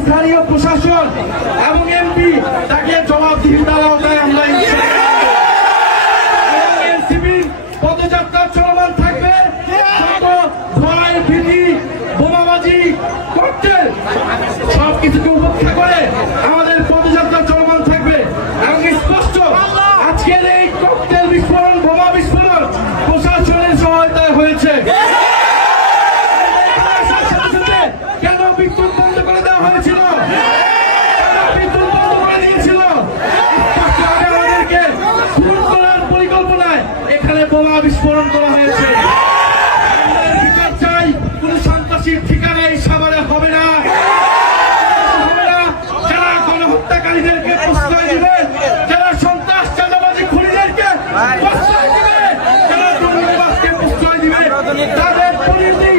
স্থানীয় প্রশাসন এবং এমপি তাকে জবাবদিহিতার আওতায় আমরা এনসিপির পদযাত্রা চলমান থাকবে। ভয় ভীতি বোমাবাজি ককটেল সবকিছুকে উপেক্ষা করে আমাদের পদযাত্রা চলমান থাকবে এবং স্পষ্ট আজকের এই ককটেল বিস্ফোরণ বোমা বিস্ফোরণ প্রশাসনের সহায়তায় হয়েছে। কেন বিদ্যুৎ বন্ধ করে দেওয়া হয়েছিল? বিদ্যুৎ বন্ধ করে দিয়েছিল আমাদেরকে খুন করার পরিকল্পনায় এখানে বোমা বিস্ফোরণ করা হয়েছে। বিচার চাই, কোন সন্ত্রাসীর ঠিকানা এই সাভারে হবে না। যারা গণহত্যাকারীদেরকে প্রশ্রয় দিবে, যারা সন্ত্রাস চাঁদাবাজি খুনিদেরকে প্রশ্রয় দিবে, যারা দুর্নীতিবাদকে প্রশ্রয় দিবে, তাদের পরিণতি